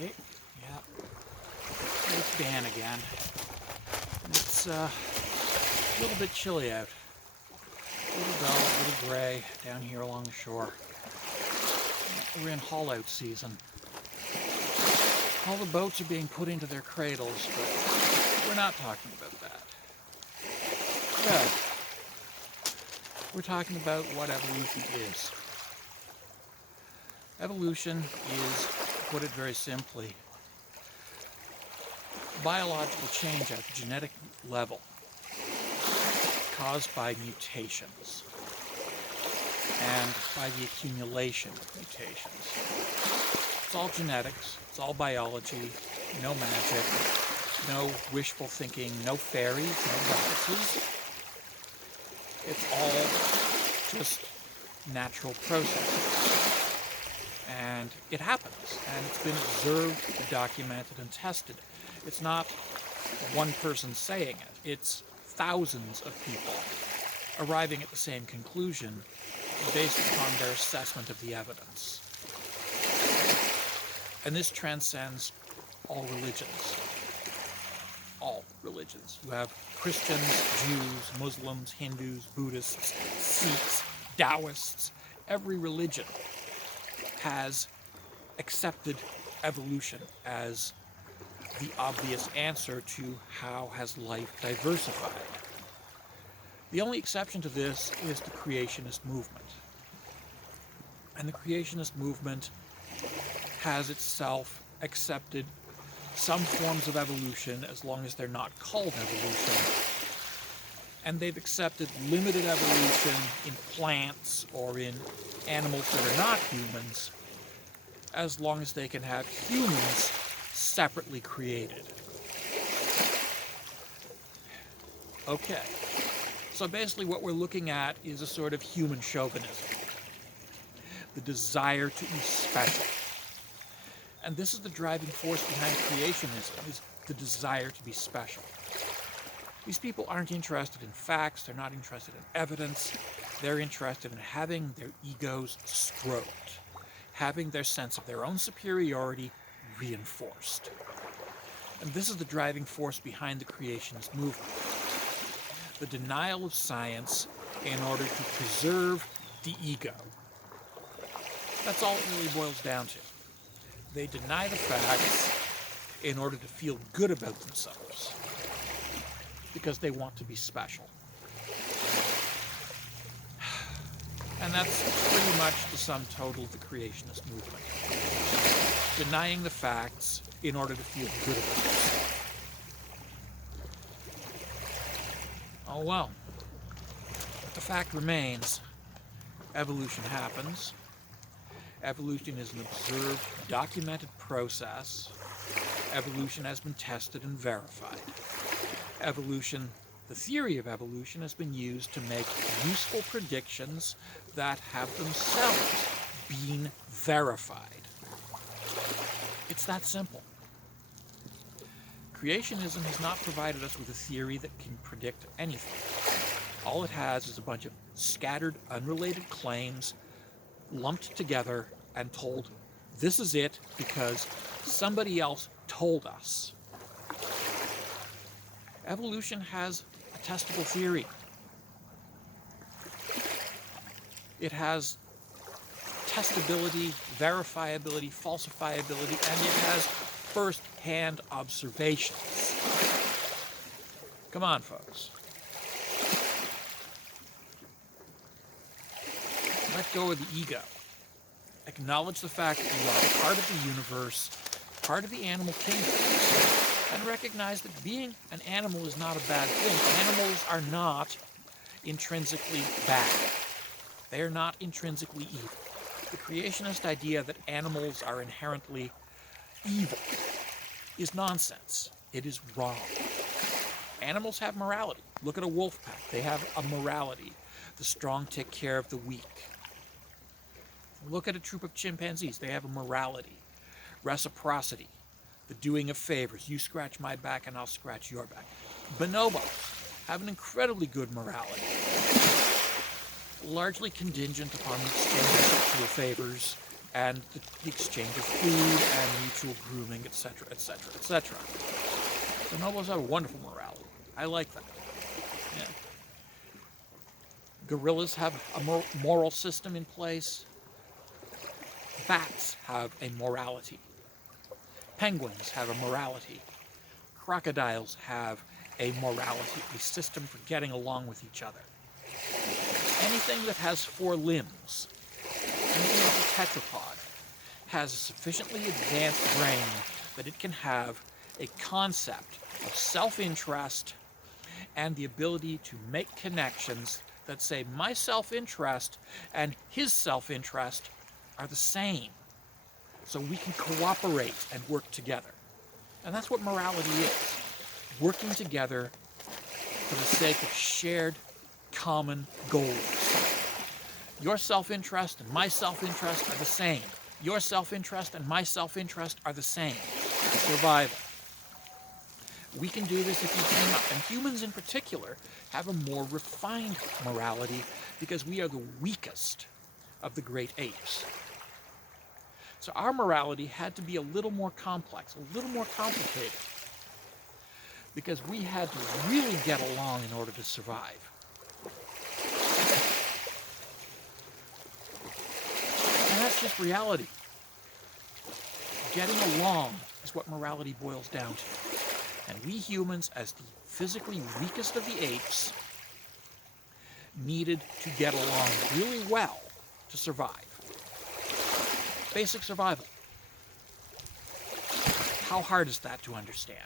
Okay, yeah, it's Dan again. It's a little bit chilly out. A little dull, a little gray down here along the shore. We're in haul-out season. All the boats are being put into their cradles, but we're not talking about that. Well, we're talking about what evolution is. Evolution is, to put it very simply, biological change at the genetic level caused by mutations and by the accumulation of mutations. It's all genetics, it's all biology, no magic, no wishful thinking, no fairies, no goddesses. It's all just natural processes. And it happens, and it's been observed, documented, and tested. It's not one person saying it, it's thousands of people arriving at the same conclusion based upon their assessment of the evidence. And this transcends all religions. All religions. You have Christians, Jews, Muslims, Hindus, Buddhists, Sikhs, Taoists. Every religion has accepted evolution as the obvious answer to how has life diversified. The only exception to this is the creationist movement. And the creationist movement has itself accepted some forms of evolution as long as they're not called evolution. And they've accepted limited evolution in plants or in animals that are not humans, as long as they can have humans separately created. Okay, so basically what we're looking at is a sort of human chauvinism, the desire to be special. And this is the driving force behind creationism, is the desire to be special. These people aren't interested in facts, they're not interested in evidence, they're interested in having their egos stroked, having their sense of their own superiority reinforced. And this is the driving force behind the creationist movement. The denial of science in order to preserve the ego. That's all it really boils down to. They deny the facts in order to feel good about themselves, because they want to be special. And that's pretty much the sum total of the creationist movement. Denying the facts in order to feel good about yourself. Oh well. But the fact remains, evolution happens. Evolution is an observed, documented process. Evolution has been tested and verified. Evolution, the theory of evolution, has been used to make useful predictions that have themselves been verified. It's that simple. Creationism has not provided us with a theory that can predict anything. All it has is a bunch of scattered, unrelated claims lumped together and told, this is it because somebody else told us. Evolution has a testable theory. It has testability, verifiability, falsifiability, and it has first-hand observations. Come on, folks. Let go of the ego. Acknowledge the fact that you are part of the universe, part of the animal kingdom, and recognize that being an animal is not a bad thing. Animals are not intrinsically bad. They are not intrinsically evil. The creationist idea that animals are inherently evil is nonsense. It is wrong. Animals have morality. Look at a wolf pack. They have a morality. The strong take care of the weak. Look at a troop of chimpanzees. They have a morality. Reciprocity. The doing of favors. You scratch my back and I'll scratch your back. Bonobos have an incredibly good morality. Largely contingent upon the exchange of sexual favors and the exchange of food and mutual grooming, etc., etc., etc. Bonobos have a wonderful morality. I like that. Yeah. Gorillas have a moral system in place. Bats have a morality. Penguins have a morality. Crocodiles have a morality, a system for getting along with each other. Anything that has 4 limbs, anything that's a tetrapod, has a sufficiently advanced brain that it can have a concept of self-interest and the ability to make connections that say my self-interest and his self-interest are the same. So we can cooperate and work together. And that's what morality is. Working together for the sake of shared common goals. Your self-interest and my self-interest are the same. Your self-interest and my self-interest are the same. Survival. We can do this if we team up. And humans in particular have a more refined morality because we are the weakest of the great apes. So our morality had to be a little more complex, a little more complicated, because we had to really get along in order to survive. And that's just reality. Getting along is what morality boils down to. And we humans, as the physically weakest of the apes, needed to get along really well to survive. Basic survival. How hard is that to understand?